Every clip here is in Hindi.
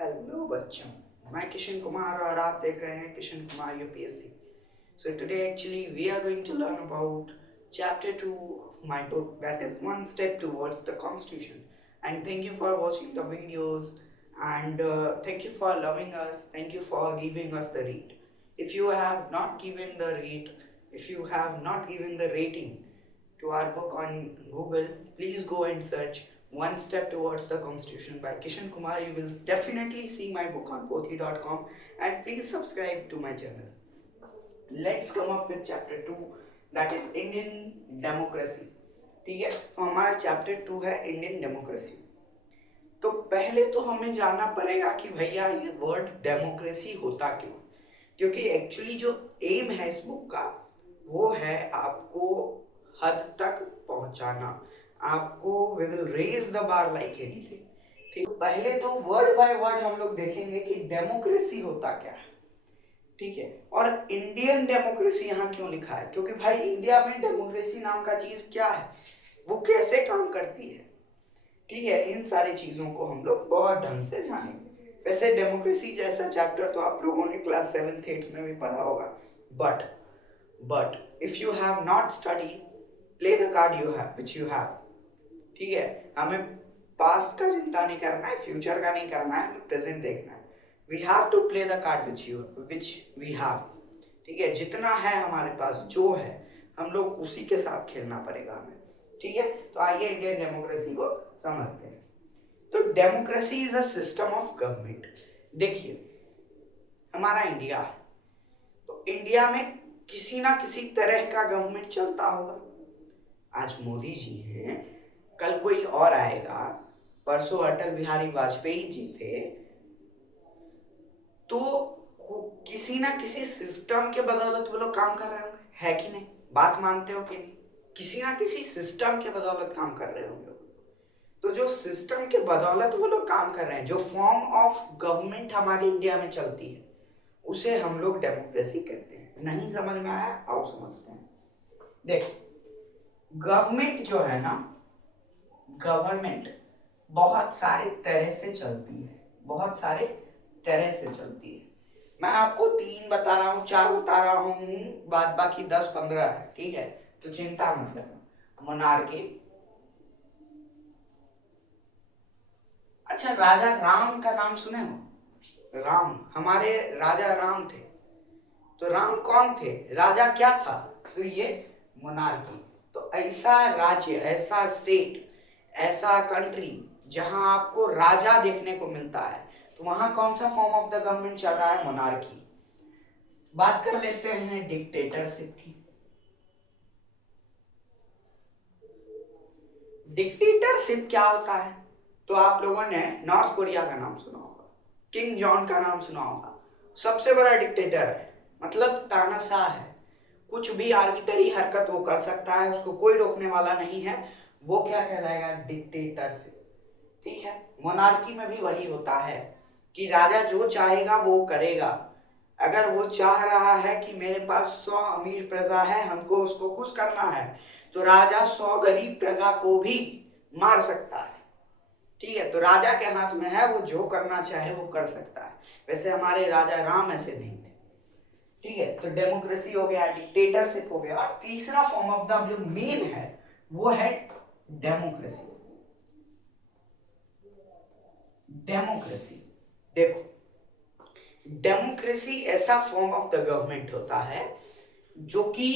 हेलो बच्चों, मैं किशन कुमार और आप देख रहे हैं Kishan Kumar UPSC. So today actually we are going to learn about chapter 2 of my book, that is One Step Towards the Constitution. And thank you for watching the videos, and thank you for loving us, thank you for giving us the read. If you have not given the read, if you have not given the rating to our book on Google, please go and search One Step Towards the Constitution by Kishan Kumar. You will definitely see my book on pothi.com, and please subscribe to my channel. Let's come up with chapter 2, that is Indian Democracy. ठीक है, तो हमारा चैप्टर 2 है इंडियन डेमोक्रेसी. तो पहले तो हमें जानना पड़ेगा कि भैया ये वर्ड डेमोक्रेसी होता क्यों. क्योंकि एक्चुअली जो एम है इस बुक का वो है आपको हद तक पहुंचाना. आपको we will raise the bar like anything. ठीक, पहले तो वर्ड बाय वर्ड हम लोग देखेंगे कि डेमोक्रेसी होता क्या है. ठीक है, और इंडियन डेमोक्रेसी यहाँ क्यों लिखा है, क्योंकि भाई इंडिया में डेमोक्रेसी नाम का चीज क्या है, वो कैसे काम करती है. ठीक है, इन सारी चीजों को हम लोग बहुत ढंग से जानेंगे. वैसे डेमोक्रेसी जैसा चैप्टर तो आप लोगों ने क्लास 7th 8th में भी पढ़ा होगा. But if you have not study, play the card you have which you have. ठीक है, हमें पास्ट का चिंता नहीं करना है, फ्यूचर का नहीं करना है, हमें प्रेजेंट देखना है. We have to play the card which we have. ठीक है, जितना है हमारे पास जो है हम लोग उसी के साथ खेलना पड़ेगा हमें. ठीक है, तो आइए इंडियन डेमोक्रेसी को समझते हैं. तो democracy is a system of government. देखिए, हमारा इंडिया है, तो इंडिया में किसी ना किसी तरह का गवर्नमेंट चलता होगा. आज मोदी जी हैं, कल कोई और आएगा, परसों अटल बिहारी वाजपेयी जी थे. तो किसी ना किसी सिस्टम के बदौलत वो लोग काम कर रहे होंगे, है कि नहीं. बात मानते हो कि नहीं. किसी ना किसी सिस्टम के बदौलत काम कर रहे होंगे. तो जो सिस्टम के बदौलत वो लोग काम कर रहे हैं, जो फॉर्म ऑफ गवर्नमेंट हमारे इंडिया में चलती है, उसे हम लोग डेमोक्रेसी कहते हैं. नहीं समझ में आया, आओ समझते हैं. देख, गवर्नमेंट जो है ना, गवर्नमेंट बहुत सारे तरह से चलती है, बहुत सारे तरह से चलती है. मैं आपको 3 बता रहा हूँ, 4 बता रहा हूँ, बाद बाकी 10-15 है. ठीक है, तो चिंता मत करना. मोनार्की. अच्छा, राजा राम का नाम सुने हो. राम, हमारे राजा राम थे. तो राम कौन थे, राजा क्या था, तो ये मोनार्की. तो ऐसा राज्य, ऐसा स्टेट, ऐसा कंट्री जहां आपको राजा देखने को मिलता है, तो वहां कौन सा फॉर्म ऑफ द गवर्नमेंट चल रहा है, मोनार्की. बात कर लेते हैं डिक्टेटरशिप की. डिक्टेटरशिप क्या होता है, तो आप लोगों ने नॉर्थ कोरिया का नाम सुना होगा, किंग जॉन का नाम सुना होगा. सबसे बड़ा डिक्टेटर है, मतलब तानाशाह है. कुछ भी आर्बिटरी हरकत वो कर सकता है, उसको कोई रोकने वाला नहीं है. वो क्या कहलाएगा, डिक्टेटरशिप. ठीक है, मोनार्की में भी वही होता है कि राजा जो चाहेगा वो करेगा. अगर वो चाह रहा है कि मेरे पास 100 अमीर प्रजा है, हमको उसको खुश करना है, तो राजा 100 गरीब प्रजा को भी मार सकता है. ठीक है, तो राजा के हाथ में है, वो जो करना चाहे वो कर सकता है. वैसे हमारे राजा राम ऐसे नहीं थे. ठीक है, तो डेमोक्रेसी हो गया, डिक्टेटरशिप हो गया, और तीसरा फॉर्म ऑफ द जो मेन है वो है डेमोक्रेसी. डेमोक्रेसी, देखो, डेमोक्रेसी ऐसा फॉर्म ऑफ द गवर्नमेंट होता है जो कि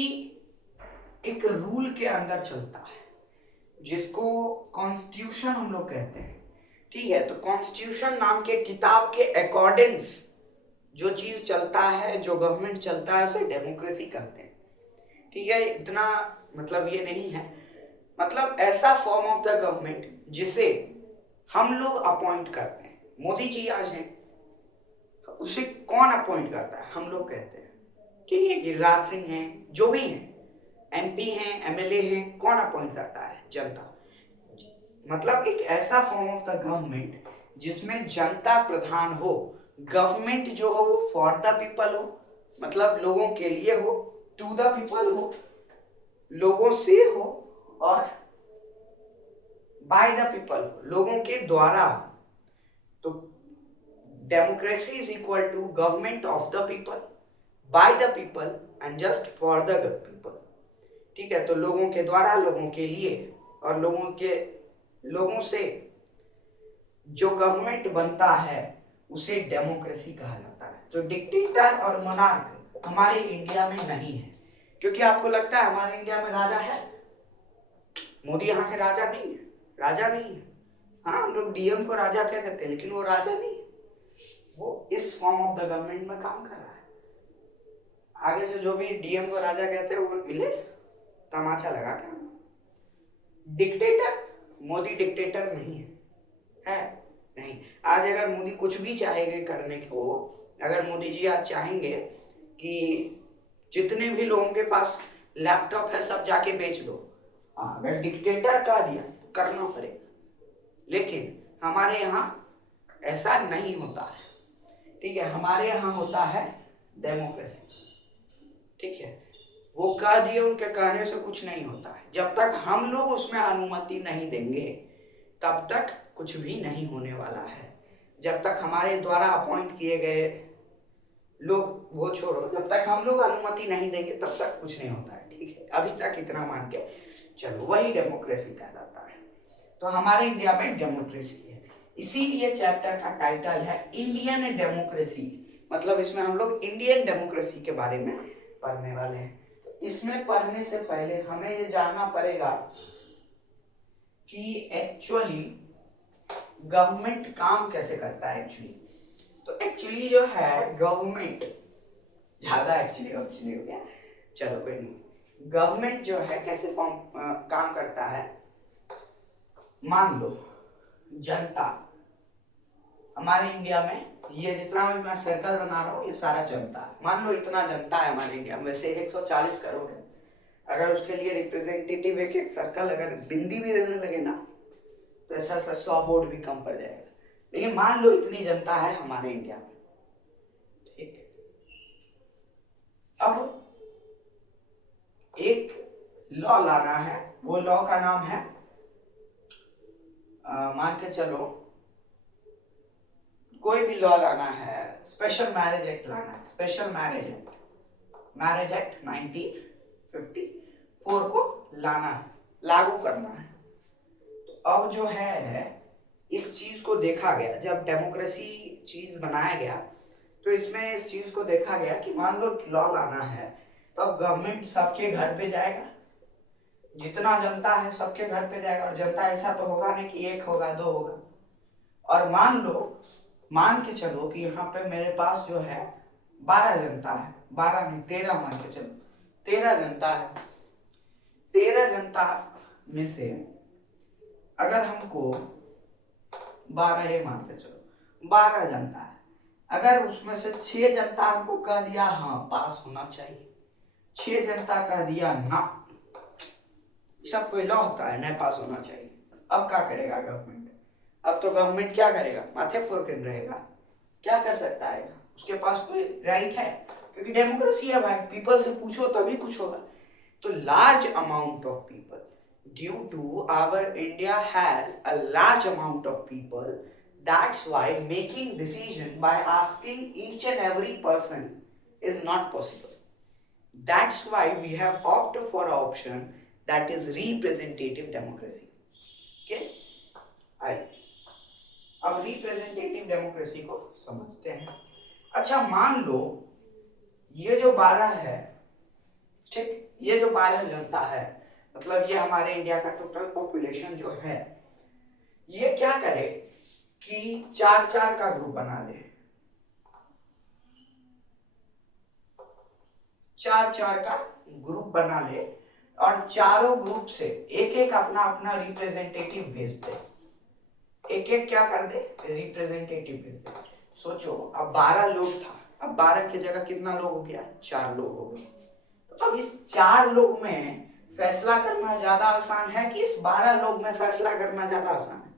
एक रूल के अंदर चलता है, जिसको कॉन्स्टिट्यूशन हम लोग कहते हैं. ठीक है, तो कॉन्स्टिट्यूशन नाम के किताब के अकॉर्डिंग्स जो चीज चलता है, जो गवर्नमेंट चलता है, उसे डेमोक्रेसी कहते हैं. ठीक है, इतना मतलब ये नहीं है. मतलब ऐसा फॉर्म ऑफ द गवर्नमेंट जिसे हम लोग अपॉइंट करते हैं. मोदी जी आज हैं, उसे कौन अपॉइंट करता है, हम लोग कहते हैं. ठीक है, गिरिराज सिंह हैं, जो भी हैं, एमपी हैं, एमएलए हैं, कौन अपॉइंट करता है, जनता. मतलब एक ऐसा फॉर्म ऑफ द गवर्नमेंट जिसमें जनता प्रधान हो. गवर्नमेंट जो हो वो फॉर द पीपल हो, मतलब लोगों के लिए हो, टू द पीपल हो, लोगों से हो, और बाय द पीपल, लोगों के द्वारा. तो democracy is equal to government of the people, by the people and just for the people. ठीक है, तो लोगों के द्वारा, लोगों के लिए और लोगों से जो गवर्नमेंट बनता है उसे डेमोक्रेसी कहा जाता है। तो डिक्टेटर और मोनार्क हमारे इंडिया में नहीं है। क्योंकि आपको लगता है हमारे इंडिया में राजा है? मोदी यहाँ के राजा नहीं है, राजा नहीं है। हाँ, हम लोग डीएम को राजा कह देते हैं, लेकिन वो राजा नहीं है। वो इस फॉर्म ऑफ द गवर्नमेंट में काम कर रहा है। आगे से जो भी डीएम को राजा कहते हैं वो मिले तमाचा लगा क्या? डिक्टेटर, मोदी डिक्टेटर नहीं है नहीं। आज अगर मोदी कुछ भी चाहेंगे करने को, अगर मोदी जी आज चाहेंगे कि जितने भी लोगों के पास लैपटॉप है सब जाके बेच दो, अगर डिक्टेटर कह दिया तो करना पड़ेगा। लेकिन हमारे यहाँ ऐसा नहीं होता है। ठीक है, हमारे यहाँ होता है डेमोक्रेसी। ठीक है, वो कह दिए, उनके कहने से कुछ नहीं होता है। जब तक हम लोग उसमें अनुमति नहीं देंगे तब तक कुछ भी नहीं होने वाला है। जब तक हमारे द्वारा अपॉइंट किए गए लोग, वो छोड़ो, जब तक हम लोग अनुमति नहीं देंगे तब तक कुछ नहीं होता है। ठीक है, अभी तक इतना मान के चलो, वही डेमोक्रेसी कहलाता है। तो हमारे इंडिया में डेमोक्रेसी है, इसीलिए चैप्टर का टाइटल है इंडियन डेमोक्रेसी। मतलब इसमें हम लोग इंडियन डेमोक्रेसी के बारे में पढ़ने वाले हैं। तो इसमें पढ़ने से पहले हमें ये जानना पड़ेगा कि एक्चुअली गवर्नमेंट काम कैसे करता है। तो एक्चुअली जो है गवर्नमेंट, ज्यादा एक्चुअली हो गया, चलो कोई नहीं। गवर्नमेंट जो है कैसे काम करता है। मान लो जनता, हमारे इंडिया में ये जितना भी मैं सर्कल बना रहा हूँ ये सारा जनता है। मान लो इतना जनता है हमारे इंडिया में, वैसे 140 करोड़ है। अगर उसके लिए रिप्रेजेंटेटिव एक सर्कल अगर बिंदी भी देने लगे ना तो ऐसा 100 वोट भी कम पड़ जाएगा। लेकिन मान लो इतनी जनता है हमारे इंडिया में। ठीक है, अब एक लॉ लाना है। वो लॉ का नाम है, मान के चलो कोई भी लॉ लाना है, स्पेशल मैरिज एक्ट लाना है। स्पेशल मैरिज एक्ट 1954 को लाना है, लागू करना है। तो अब जो है इस चीज को देखा गया, जब डेमोक्रेसी चीज बनाया गया तो इसमें इस चीज को देखा गया कि मान लो लॉ लाना है तो अब गवर्नमेंट सबके घर पे जाएगा, जितना जनता है सबके घर पे जाएगा। और जनता ऐसा तो होगा नहीं कि एक होगा दो होगा। और मान के चलो कि यहाँ पे मेरे पास जो है 12 जनता है, 12 नहीं 13 मान के चलो, 13 जनता है। 13 जनता में से अगर हमको 12 ये मान के चलो 12 जनता है, अगर उसमें से 6 जनता हमको कह दिया हाँ पास होना चाहिए, 6 जनता कह दिया ना, सब कोई लॉ होता है नहीं पास होना चाहिए, अब क्या करेगा गवर्नमेंट? अब तो गवर्नमेंट क्या करेगा? माथे फोड़ कर रहेगा। क्या कर सकता है? उसके पास कोई राइट है? क्योंकि डेमोक्रेसी है भाई, पीपल से पूछो तभी कुछ होगा। तो large amount of people, due to our India has a large amount of people, that's why making decision by asking each and every person is not possible. That's why we have opted for an option that is representative democracy. Okay? अब रिप्रेजेंटेटिव डेमोक्रेसी को समझते हैं। अच्छा, मान लो ये जो 12 है, ठीक, ये जो 12 जनता है, मतलब ये हमारे इंडिया का टोटल पॉपुलेशन जो है, ये क्या करे कि 4-4 का ग्रुप बना ले, 4-4 का ग्रुप बना ले और चारों ग्रुप से एक एक अपना अपना रिप्रेजेंटेटिव भेज दे। एक एक क्या कर दे? रिप्रेजेंटेटिव भेज दे। सोचो, अब 12 लोग था, अब 12 की जगह कितना लोग हो गया? 4 लोग हो गए। तो अब इस 4 लोग में फैसला करना ज्यादा आसान है कि इस 12 लोग में फैसला करना ज्यादा आसान है?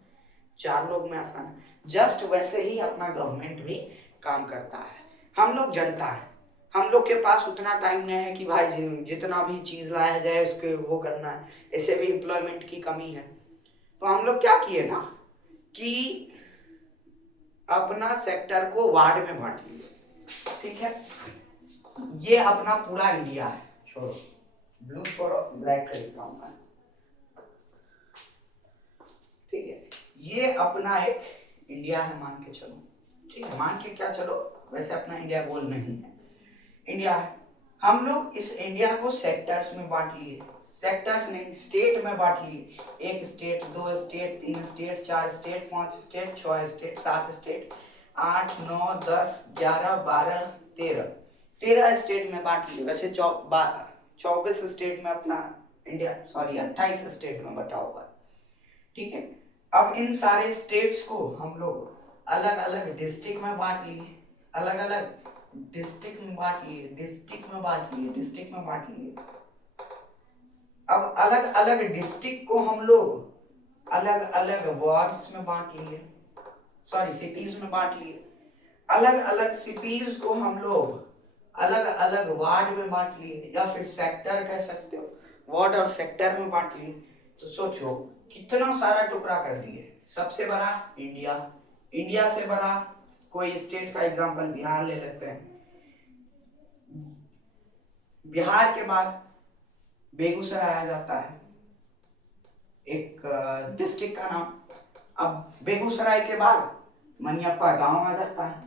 4 लोग में आसान है। जस्ट वैसे ही अपना गवर्नमेंट भी काम करता है। हम लोग जनता है, हम लोग के पास उतना टाइम नहीं है कि भाई जितना भी चीज लाया जाए उसके वो करना है। ऐसे भी एम्प्लॉयमेंट की कमी है। तो हम लोग क्या किए ना कि अपना सेक्टर को वार्ड में बांट लिए, ठीक है। ये अपना पूरा इंडिया है, छोड़ो ब्लू छोड़ो, ब्लैक से लिखवाऊंगा, ठीक है। ये अपना एक इंडिया है मान के चलो, ठीक है, मान के क्या चलो, वैसे अपना इंडिया गोल नहीं है, इंडिया है। हम लोग इस इंडिया को सेक्टर्स में बांट लिए, सेक्टर्स नहीं स्टेट में बांट लिए, एक स्टेट, दो स्टेट, तीन स्टेट, चार स्टेट, पांच स्टेट, छह स्टेट, सात स्टेट, 8, 9, 10, 11, 12, 13, 13 स्टेट में बांट लिए। वैसे 24 स्टेट में अपना इंडिया, सॉरी 28 स्टेट में बटा हुआ है, ठीक है। अब इन सारे स्टेट्स को हम लोग अलग अलग डिस्ट्रिक्ट में बांट लिए, अलग अलग डिस्ट्रिक्ट में बांट लिए, डिस्ट्रिक्ट में बांट लिए, डिस्ट्रिक्ट में बांट लिए। अब अलग अलग डिस्ट्रिक्ट को हम लोग अलग अलग वार्ड्स में बांट लिए, सॉरी सिटीज में बांट लिए। अलग अलग सिटीज को हम लोग अलग अलग वार्ड में बांट लिए, या फिर सेक्टर कह सकते हो, वार्ड और सेक्टर में बांट लिए। तो सोचो कितना सारा टुकड़ा कर दिए। सबसे बड़ा इंडिया, इंडिया से बड़ा कोई स्टेट का एग्जांपल बिहार ले लेते हैं, बिहार के बाद बेगूसराय आ जाता है, एक डिस्ट्रिक्ट का नाम। अब बेगूसराय के बाद मनियप्पा गांव आ जाता है,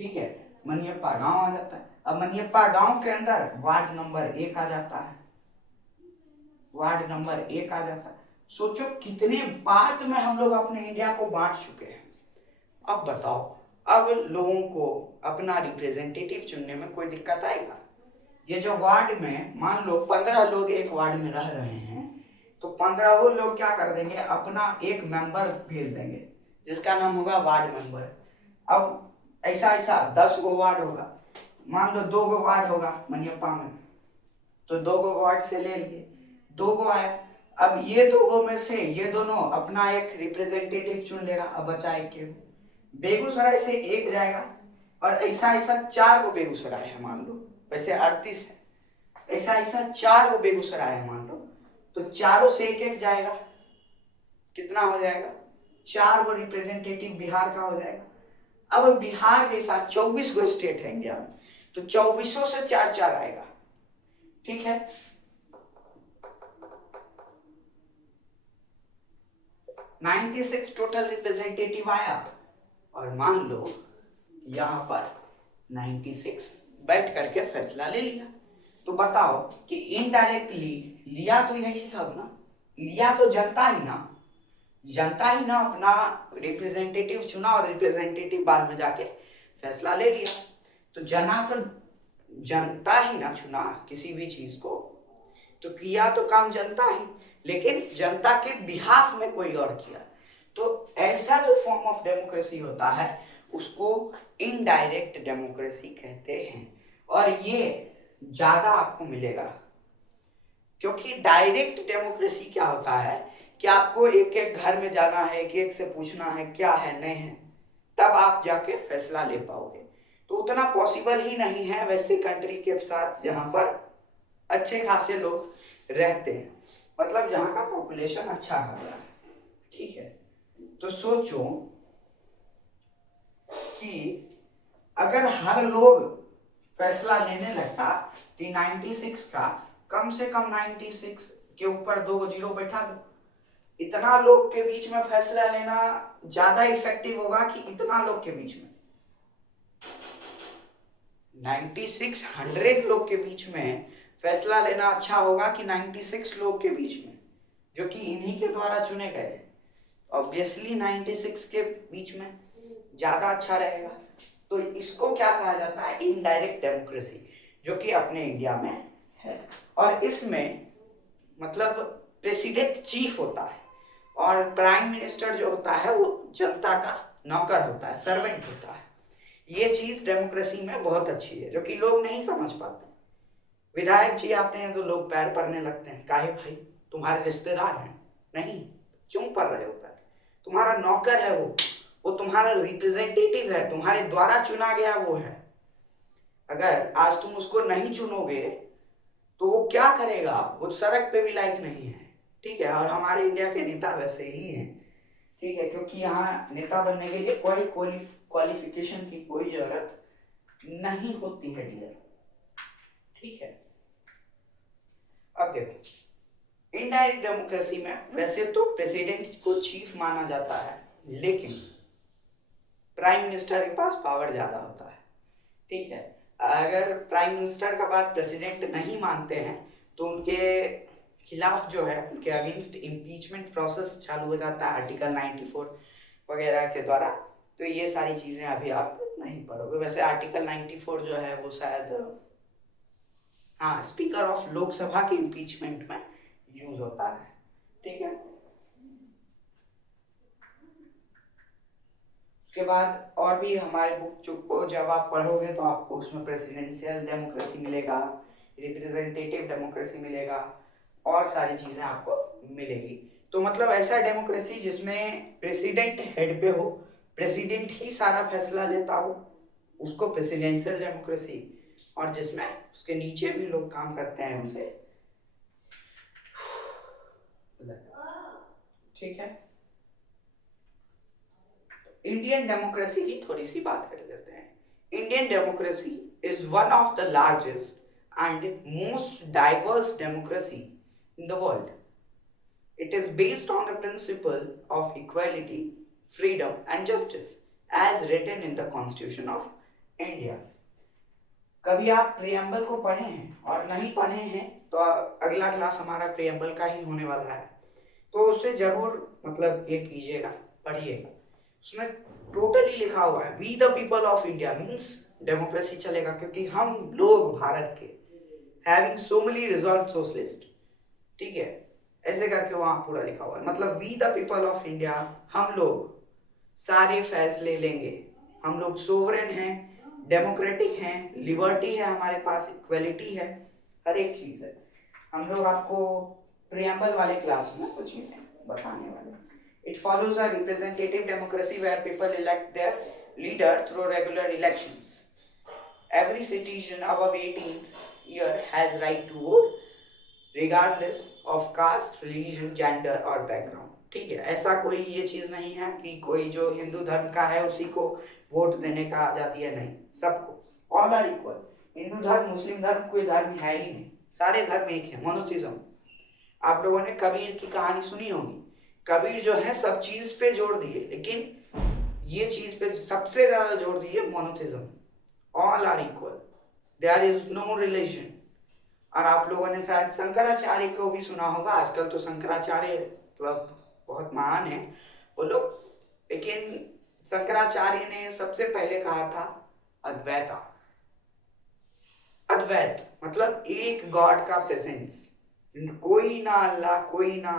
ठीक है, मनियप्पा गांव आ जाता है। अब मनियप्पा गांव के अंदर वार्ड नंबर 1 आ जाता है, वार्ड नंबर 1 आ जाता है। सोचो कितने पार्ट में हम लोग अपने इंडिया को बांट चुके हैं। अब बताओ, अब लोगों को अपना रिप्रेजेंटेटिव चुनने में कोई दिक्कत आएगा? ये जो वार्ड में मान लो 15 लोग एक वार्ड में रह रहे हैं, तो 15 लोग क्या कर देंगे, अपना एक मेंबर भेज देंगे जिसका नाम होगा वार्ड मेंबर। अब ऐसा ऐसा 10 गो वार्ड होगा, मान लो 2 गो वार्ड होगा मनियप्पा में, तो 2 गो वार्ड से ले लिए, 2 गो आया। अब ये 2 गो में से ये दोनों अपना एक रिप्रेजेंटेटिव चुन लेगा, अब बचा एक के। बेगूसराय से एक जाएगा, और ऐसा ऐसा 4 गो बेगूसराय है मान लो, वैसे 38 है, ऐसा ऐसा 4 गो बेगूसराय है मान लो, तो चारों से एक एक जाएगा, कितना हो जाएगा, 4 गो रिप्रेजेंटेटिव बिहार का हो जाएगा। अब बिहार जैसा 24 गो स्टेट है इंडिया में, तो 24 से 4 4 आएगा, ठीक है। 96 टोटल रिप्रेजेंटेटिव आया, और मान लो यहां पर 96 बैठ करके फैसला ले लिया। तो बताओ कि इनडायरेक्टली लिया तो यही सब ना, लिया तो जनता ही ना, जनता ही ना अपना रिप्रेजेंटेटिव चुना, और रिप्रेजेंटेटिव बाद में जाके फैसला ले लिया। तो जनता ही ना चुना किसी भी चीज को, तो किया तो काम जनता ही, लेकिन जनता के बिहाफ में कोई और किया। तो ऐसा जो फॉर्म ऑफ डेमोक्रेसी होता है उसको इनडायरेक्ट डेमोक्रेसी कहते हैं, और ये ज्यादा आपको मिलेगा। क्योंकि डायरेक्ट डेमोक्रेसी क्या होता है कि आपको एक एक घर में जाना है, एक एक से पूछना है क्या है नहीं है, तब आप जाके फैसला ले पाओगे। तो उतना पॉसिबल ही नहीं है वैसे कंट्री के साथ जहां पर अच्छे खासे लोग रहते हैं, मतलब जहां का पॉपुलेशन अच्छा खासा है, ठीक है। तो सोचो कि अगर हर लोग फैसला लेने लगता तो 96 का कम से कम 96 के ऊपर 2 जीरो बैठा दो, इतना लोग के बीच में फैसला लेना ज्यादा इफेक्टिव होगा कि इतना लोग के बीच में 96 100 लोग के बीच में फैसला लेना अच्छा होगा कि 96 लोग के बीच में जो कि इन्हीं के द्वारा चुने गए? ऑब्वियसली 96 के बीच में ज्यादा अच्छा रहेगा। तो इसको क्या कहा जाता है, इनडायरेक्ट डेमोक्रेसी, जो कि अपने इंडिया में है। और इसमें मतलब प्रेसिडेंट चीफ होता है, और प्राइम मिनिस्टर जो होता है वो जनता का नौकर होता है, सर्वेंट होता है। ये चीज डेमोक्रेसी में बहुत अच्छी है, जो कि लोग नहीं समझ पाते। विधायक जी आते हैं तो लोग पैर पड़ने लगते हैं, काहे भाई तुम्हारे रिश्तेदार हैं? नहीं, क्यों पढ़ रहे हो पैर? तुम्हारा नौकर है वो तुम्हारा रिप्रेजेंटेटिव है, तुम्हारे द्वारा चुना गया वो है। अगर आज तुम उसको नहीं चुनोगे तो वो क्या करेगा, वो सड़क पे भी लायक नहीं है, ठीक है। और हमारे इंडिया के नेता वैसे ही हैं, ठीक है, क्योंकि यहाँ नेता बनने के लिए कोई क्वालिफिकेशन की कोई जरूरत नहीं होती है डियर। ठीक है, अब देखो इनडायरेक्ट डेमोक्रेसी में वैसे तो प्रेसिडेंट को चीफ माना जाता है, लेकिन प्राइम मिनिस्टर के पास पावर ज्यादा होता है। ठीक है, अगर प्राइम मिनिस्टर का बात प्रेसिडेंट नहीं मानते हैं तो उनके खिलाफ जो है, उनके अगेंस्ट इम्पीचमेंट प्रोसेस चालू हो जाता है आर्टिकल 94 वगैरह के द्वारा। तो ये सारी चीजें अभी आप नहीं पढ़ोगे। वैसे आर्टिकल 94 जो है वो शायद हाँ स्पीकर ऑफ लोकसभा के इम्पीचमेंट में यूज होता है। ठीक है, उसके बाद और भी हमारे बुक को जब आप पढ़ोगे तो आपको उसमें प्रेसिडेंशियल डेमोक्रेसी मिलेगा, रिप्रेजेंटेटिव डेमोक्रेसी मिलेगा और सारी चीजें आपको मिलेगी। तो मतलब ऐसा डेमोक्रेसी जिसमें प्रेसिडेंट हेड पे हो, प्रेसिडेंट ही सारा फैसला लेता हो, उसको प्रेसिडेंशियल डेमोक्रेसी, और जिसमें उसके नीचे भी लोग काम करते हैं उसे। ठीक है, इंडियन डेमोक्रेसी की थोड़ी सी बात कर लेते हैं। Indian democracy is one of the largest and most diverse democracy in the world. It is based on the principle of equality, freedom and justice as written in the Constitution of India. कभी आप प्रियम्बल को पढ़े हैं और नहीं पढ़े हैं तो अगला क्लास हमारा प्रियम्बल का ही होने वाला है, तो उससे जरूर मतलब ये कीजिएगा, पढ़िएगा। उसमें टोटली लिखा हुआ है we the people of India means democracy चलेगा, क्योंकि हम लोग भारत के having so many resolve socialist. ठीक है, ऐसे करके वहां पूरा लिखा हुआ है, मतलब we the people of India, हम लोग सारे फैसले लेंगे, हम लोग सोवरेन हैं, डेमोक्रेटिक हैं, लिबर्टी है हमारे पास, इक्वलिटी है, हर एक चीज है। हम लोग आपको प्रियम्बल वाले क्लास में कुछ चीजें बताने वाले। It follows a representative democracy where people elect their leader through regular elections. Every citizen above 18 year has right to vote regardless of caste, religion, gender और background। ठीक है, ऐसा कोई ये चीज नहीं है कि कोई जो हिंदू धर्म का है उसी को वोट देने का आजादी है, नहीं, सबको ऑल आर इक्वल। हिंदू धर्म, मुस्लिम धर्म कोई धर्म है ही नहीं, सारे धर्म एक है, मोनोथिज्म। आप लोगों ने कबीर की कहानी सुनी होगी, कबीर जो है सब चीज पे जोर दिए, लेकिन ये चीज पे सबसे ज्यादा जोर दिए monotheism, all are equal, there is no religion. और आप लोगों ने शायद शंकराचार्य को भी सुना होगा, आजकल तो शंकराचार्य मतलब बहुत महान है वो लोग, लेकिन शंकराचार्य ने सबसे पहले कहा था अद्वैता। अद्वैत मतलब एक गॉड का प्रेजेंस, कोई ना अल्लाह, कोई ना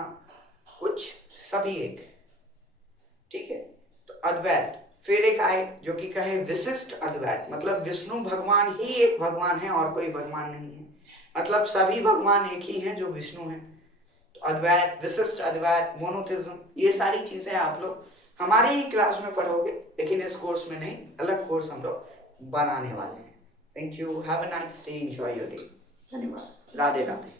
कुछ, सभी एक। ठीक है, तो अद्वैत। फिर एक आए जो कि कहे विशिष्ट अद्वैत, मतलब विष्णु भगवान ही एक भगवान है और कोई भगवान नहीं है, मतलब सभी भगवान एक ही हैं जो विष्णु हैं। तो अद्वैत, विशिष्ट अद्वैत, मोनोथिज्म, ये सारी चीजें आप लोग हमारे ही क्लास में पढ़ोगे, लेकिन इस कोर्स में नहीं, अलग कोर्स हम लोग बनाने वाले हैं। Thank you, have a nice day, enjoy your day. धन्यवाद, राधे राधे।